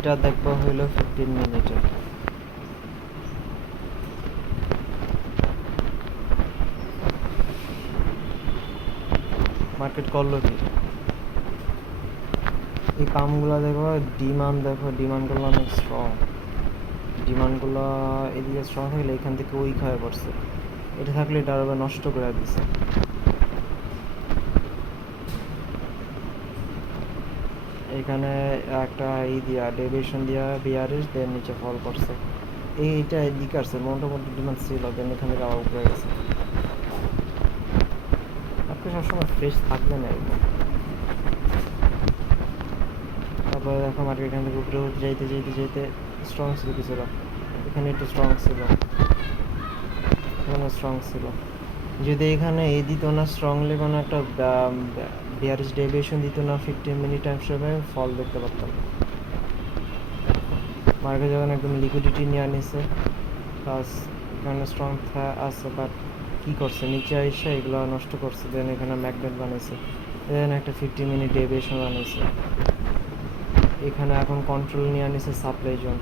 এটা দেখবো হইলো 15 মিনিটে। মার্কেট করলো কি, এই পাম্পগুলো দেখো, ডিমান্ডগুলো অনেক স্ট্রং। ডিমান্ডগুলো এদিকে স্ট্রং থাকলে এখান থেকে উইক হয়ে পড়ছে। এটা থাকলে এটা আবার নষ্ট করে দিছে। এখানে একটা দিয়া ডেভিয়েশন দিয়া বিয়ারিশ দেন নিচে ফল করছে। এইটা এদিকে আসছে, মোটামুটি ডিমান্ড ছিল, দেন এখান থেকে আবার উপরে গেছে। আপনি সবসময় ফ্রেশ থাকবে না এরকম। তারপরে দেখো মার্কেট এখান থেকে উপরে যাইতে যাইতে যাইতে স্ট্রং ছিল কিছুটা, এখানে একটু স্ট্রং ছিল, এখানে স্ট্রং ছিল। যদি এখানে এই দিত না স্ট্রংলি কোনো একটা বিয়ারিশ ডেভিয়েশন দিত না 15 মিনিট টাইম ফ্রেমে, ফল দেখতে পারতাম। মার্কেট যখন একদম লিকুইডিটি নিয়ে আনিছে, প্লাস এখানে স্ট্রং আছে, বাট কী করছে নিচে এসে এগুলো নষ্ট করছে। দেন এখানে ম্যাগনেট বানাইছে, দেন একটা 50 মিনিট ডেভিয়েশন বানাইছে। এখানে এখন কন্ট্রোল নিয়ে আনিছে সাপ্লাই জোন,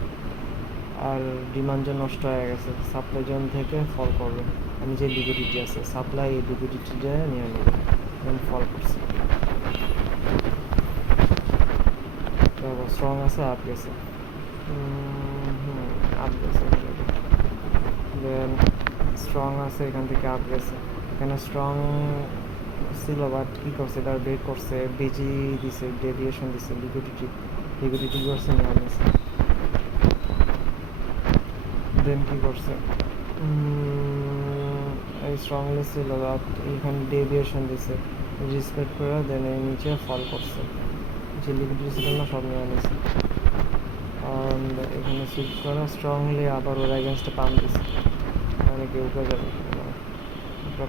আর ডিমান্ড জোন নষ্ট হয়ে গেছে। সাপ্লাই জোন থেকে ফল করবে, আমি যে লিকুইডিটি আছে সাপ্লাই, এই লিকুইডিটিটা নিয়ে নেবে, দেন ফল করছে। স্ট্রং আছে, আপ গেছে, আপ গেছে, দেন স্ট্রং আছে, এখান থেকে আপ গেছে। এখানে স্ট্রং ছিল, বাট কী করছে, এটা ব্রেক করছে, বেজি দিছে, ডেভিয়েশন দিছে, লিকুইডিটি করছে, নিয়ে আনিছে। দেন কী করছে, এই স্ট্রংলি ছিল, এখানে ডেভিয়েশন দিছে, রেসপেক্ট করে দেন এই নিচে ফল করছে। যে লিকুইডিটি ছিল না সব নিয়ে আনিছে, আর এখানে সুইচ করা স্ট্রংলি আবার ওর এগেনস্টে পাম্প দিছে, অনেকে উপরে যাবে।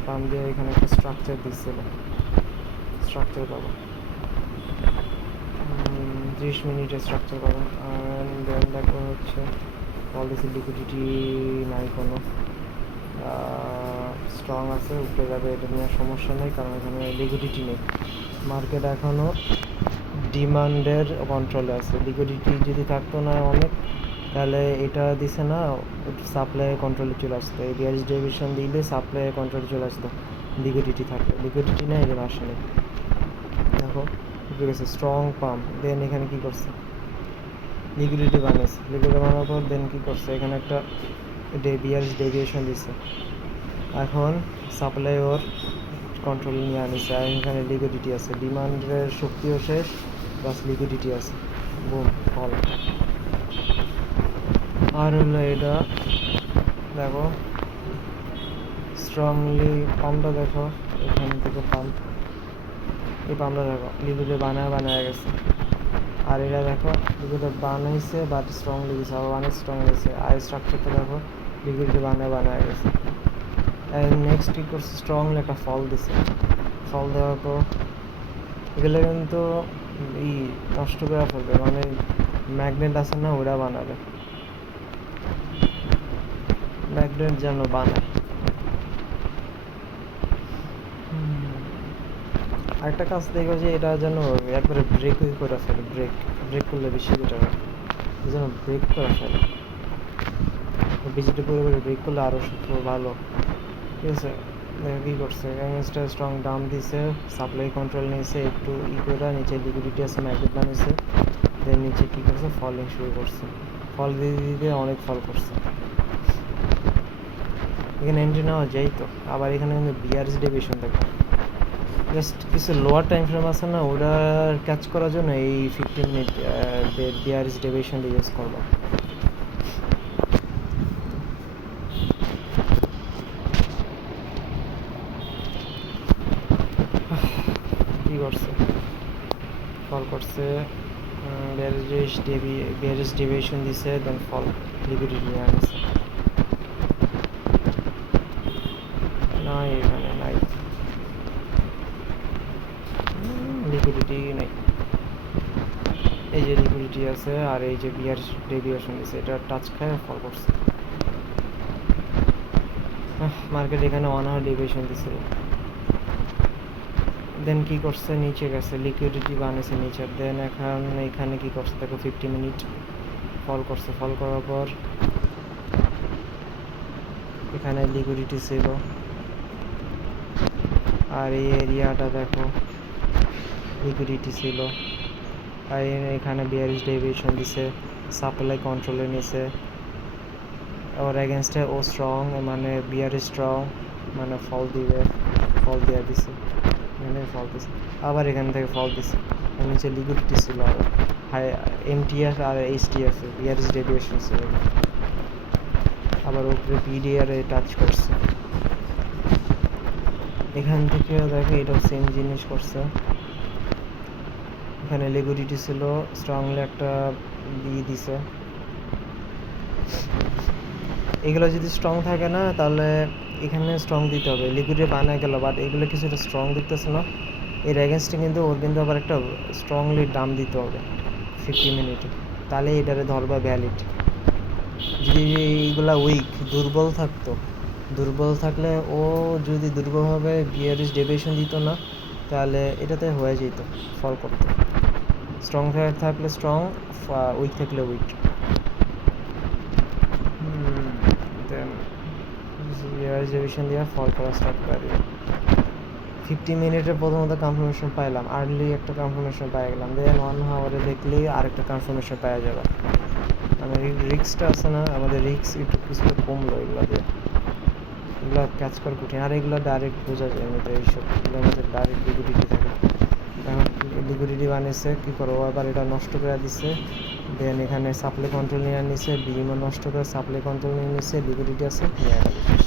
পাম্প দিয়ে এখানে একটা স্ট্রাকচার দিচ্ছিল, স্ট্রাকচার পাবো 30 মিনিটে স্ট্রাকচার পাবো। আর দেন দেখো হচ্ছে পলিসি লিকুইডিটি নাই, কোনো স্ট্রং আছে, উপরে যাবে, এটা নিয়ে সমস্যা নেই, কারণ এখানে লিকুইডিটি নেই। মার্কেট এখনও ডিমান্ডের কন্ট্রোলে আছে। লিকুইডিটি যদি থাকতো না অনেক, তাহলে এটা দিছে না, সাপ্লাই কন্ট্রোলে চলে আসতো। এই বিয়ারিশ ডেভিয়েশন দিলে সাপ্লাই কন্ট্রোলে চলে আসতো, লিকুইডিটি থাকতো। লিকুইডিটি নেই, এর আসে নেই। দেখো ঠিক আছে, স্ট্রং পাম্প, দেন এখানে কী করছে, লিকুইডিটি বানিয়েছে। লিকুইডিটি বানানোর পর দেন কী করছে, এখানে একটা বিয়ারিশ ডেভিয়েশন দিচ্ছে, এখন সাপ্লাই ওর কন্ট্রোল নিয়ে আনিছে, আর এখানে লিকুইডিটি আছে, ডিমান্ডের শক্তিও শেষ, প্লাস লিকুইডিটি আছে, বুম ফল। আর হলো এটা দেখো স্ট্রংলি পাম্পটা দেখো, এখান থেকে পাম্প, এই পাম্পটা দেখো লিকুইডে বানায় গেছে। আর এটা দেখো লিকুইডে বানাইছে, বাট স্ট্রংলি দিছে, আবার বানাই স্ট্রং দিয়েছে। আর স্ট্রাকচারটা দেখো লিকুইডে বানায় গেছে। নেক্সট কী করছে, স্ট্রংলি একটা ফল দিছে। ফল দেওয়ার পর এগুলো কিন্তু এই নষ্ট করে ফেলবে, মানে ম্যাগনেট আছে না, ওরা বানাবে, ম্যাগনেট যেন বানায়। আরেকটা কাজ দেখো যে এটা যেন একবারে ব্রেক করে ফেলে, ব্রেক করলে বেশি বেটার হয়, যেন ব্রেক করে ফেলে। বিজিটা পুরোপুরি ব্রেক করলে আরও ভালো, ঠিক আছে। দেখো কী করছে, এগেনস্টে স্ট্রং দাম দিছে, সাপ্লাই কন্ট্রোল নিয়েছে, একটু করে নিচে লিকুইডিটি আছে, ম্যাগনেট বানিয়েছে, দেন নিচে কী করছে, ফলিং শুরু করছে। ফল দিতে দিতে অনেক ফল করছে। এখানে এন্ট্রি নেওয়া যাই তো। আবার এখানে কিন্তু বিয়ারিশ ডেভিয়েশন দেখো, জাস্ট কিছু লোয়ার টাইম ফ্রেম আছে না, ওটার ক্যাচ করার জন্য এই 15 মিনিট বিয়ারিশ ডেভিয়েশনটা ইউজ করবো। কী করছে, ফল করছে, বিয়ারিশ ডেভিয়েশন দিছে, দেন ফল, লিকুইডিটি নিয়ে আনছে। নাই, এখানে নাই, লিকুইডিটি নাই। এই যে লিকুইডিটি আছে, আর এই যে বিয়ারিশ ডেভিয়েশন দিছে, এটা টাচ খায় ফল করছে। মার্কেট এখানে 1 আওয়ার ডেভিয়েশন দিছিল, দেন কী করছে, নিচে গেছে, লিকুইডিটি বানিয়েছে নিচে। দেন এখন এখানে কী করছে দেখো, 50 মিনিট ফল করছে, ফল করার পর এখানে লিকুইডিটি ছিল, আর এই এরিয়াটা দেখো লিকুইডিটি ছিল, আর এখানে বিয়ারিশ ডেভিয়েশন দিছে, সাপ্লাই কন্ট্রোলে নিছে, ওর এগেনস্টে ও স্ট্রং, মানে বিয়ারিশ স্ট্রং, মানে ফল দিবে, ফল দিয়ে দিছে, এখানে ফল দিছে, আবার এখান থেকে ফল দিছে, নিচে লিকুইডিটি ছিল, আর হাই এমটিএফ আর এইচটিএফ বিয়ারিশ ডেভিয়েশন ছিল, আবার উপরে পিডিআর টাচ করছে, এখান থেকে দেখো এটাও সেম জিনিস করছে, এখানে লিকুইডিটি ছিল, স্ট্রংলি একটা দিছে, এগুলো যদি স্ট্রং থাকে না তাহলে এখানে স্ট্রং দিতে হবে, লিকুইডে বানায় গেল, বাট এগুলো কিছুটা স্ট্রং দিতেছে না, এর এগেনস্টে কিন্তু ওর কিন্তু আবার একটা স্ট্রংলি দাম দিতে হবে 50 মিনিটে, তাহলে এটারে ধরবা ভ্যালিড। যদি এইগুলা উইক দুর্বল থাকতো, দুর্বল থাকলে ও যদি দুর্বলভাবে বিয়ারিশ ডেভিয়েশন দিত না তাহলে এটাতে হয়ে যেত, ফল করতো, স্ট্রং থাকলে স্ট্রং, উইক থাকলে উইক, দেন বিয়ারিশ ডেভিয়েশন দিয়ে ফল করা স্টার্ট করে দিবে। 50 মিনিটে প্রথমত কনফার্মেশন পাইলাম, আর্লি একটা কনফার্মেশন পাই গেলাম, দেন 1 আওয়ারে দেখলেই আরেকটা কনফার্মেশন পাওয়া যাবে, মানে রিক্সটা আছে না, আমাদের রিক্স একটু কিছুটা কমলো এগুলো দিয়ে, এগুলো ক্যাচ করা কঠিন, আর এগুলো ডাইরেক্ট বোঝা যায় এমনিতে, এইসব এগুলোর মধ্যে ডাইরেক্ট লিকুইডিটি থাকে, এখন লিকুইডিটি বানিয়েছে কী করো, আবার এটা নষ্ট করে দিচ্ছে, দেন এখানে সাপ্লাই কন্ট্রোল নিয়ে নিচ্ছে, বিমও নষ্ট করে সাপ্লাই কন্ট্রোল নিয়ে নিচ্ছে, লিকুইডিটি আছে নিয়ে বিশেষ,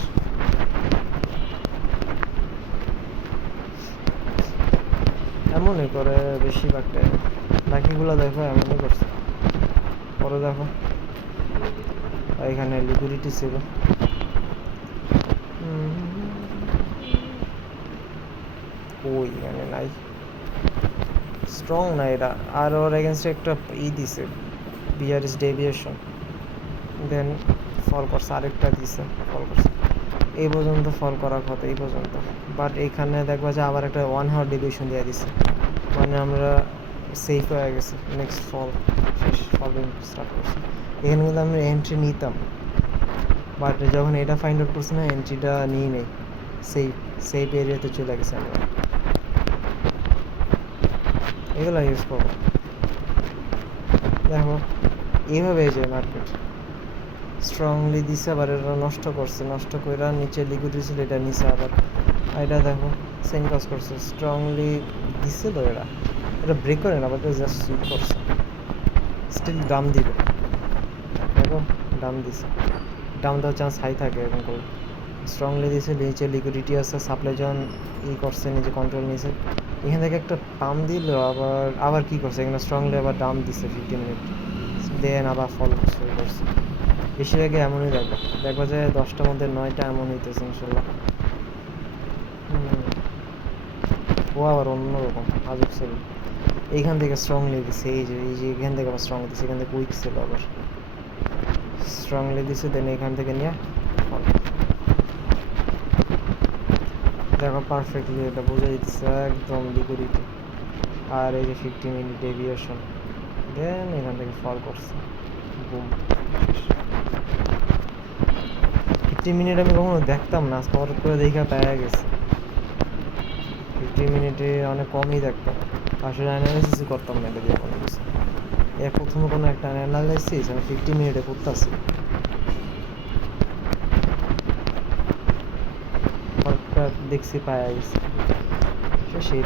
এমনই করে বেশিরভাগ টাইম, বাকিগুলো দেখো এমনই করছে, পরে দেখো এখানে লিকুইডিটি ছিল, ওই মানে নাই, স্ট্রং না এটা, আর ওর এগেনস্টে একটা দিছে বিয়ারিশ ডেভিয়েশন, দেন ফল করছে, আরেকটা দিছে ফল করছে, এই পর্যন্ত ফল করার কথা, এই পর্যন্ত, বাট এখানে দেখবা যে আবার একটা 1 আওয়ার ডেভিয়েশন দিয়ে দিছে, মানে আমরা সেফ হয়ে গেছি, নেক্সট ফল শেষ, ফলিং স্টার্ট করছি, এখানে কিন্তু আমি এন্ট্রি নিতাম, বাট যখন এটা ফাইন্ড আউট করছি না এন্ট্রিটা নিই নেই, সেফ এরিয়াতে চলে গেছে, আমরা এগুলো ইউজ করবো, দেখো এইভাবে যায় মার্কেট, স্ট্রংলি দিছে, আবার এটা নষ্ট করছে, নষ্ট করে নিচে লিকুইডিটি ছিল এটা নিচে, আবার এটা দেখো সেম কাজ করছে, স্ট্রংলি দিছিল, এটা ব্রেক করে না, আবার জাস্ট সুইপ করছে, স্টিল দাম দিবে, দেখো দাম দিছে, দাম দেওয়ার চান্স হাই থাকে এরকম করে, স্ট্রংলি দিছে, নিচে লিকুইডিটি আছে, সাপ্লাই যখন করছে নিজে কন্ট্রোল নিয়েছে, এখান থেকে একটা পাম্প দিল, আবার কি করছে এখানে স্ট্রংলি আবার দাম দিছে 50 মিনিট, দেন আবার ফল শুরু করছে, বেশিরভাগই এমনই দেখবা যে 10টার মধ্যে 9টা এমন হইতেছে ইনশাল্লাহ, ও আবার অন্যরকম আজব ছিল, এইখান থেকে স্ট্রংলি দিছে, এই যে এখান থেকে আবার স্ট্রং দিছে, এখান থেকে উইক ছিল, আবার স্ট্রংলি দিছে, দেন এখান থেকে নিয়ে ফল, দেখো পারফেক্টলি এটা বোঝা যাচ্ছে একদম লিকুইডিটি, আর এই যে 50 মিনিট ডেভিয়েশন, দেন এখান থেকে ফল করছে, বুম, 50 মিনিট আমি কখনো দেখতাম না, আজকে হঠাৎ করে দেখা পাওয়া গেছে, 50 মিনিটে অনেক কমই দেখতাম, আসলে অ্যানালাইসিসই করতাম না এটা দিয়ে কোনো কিছু, প্রথমে কোনো একটা অ্যানালাইসিস আমি 50 মিনিটে করতেছি, দেখছি পাওয়া গেছে, সেই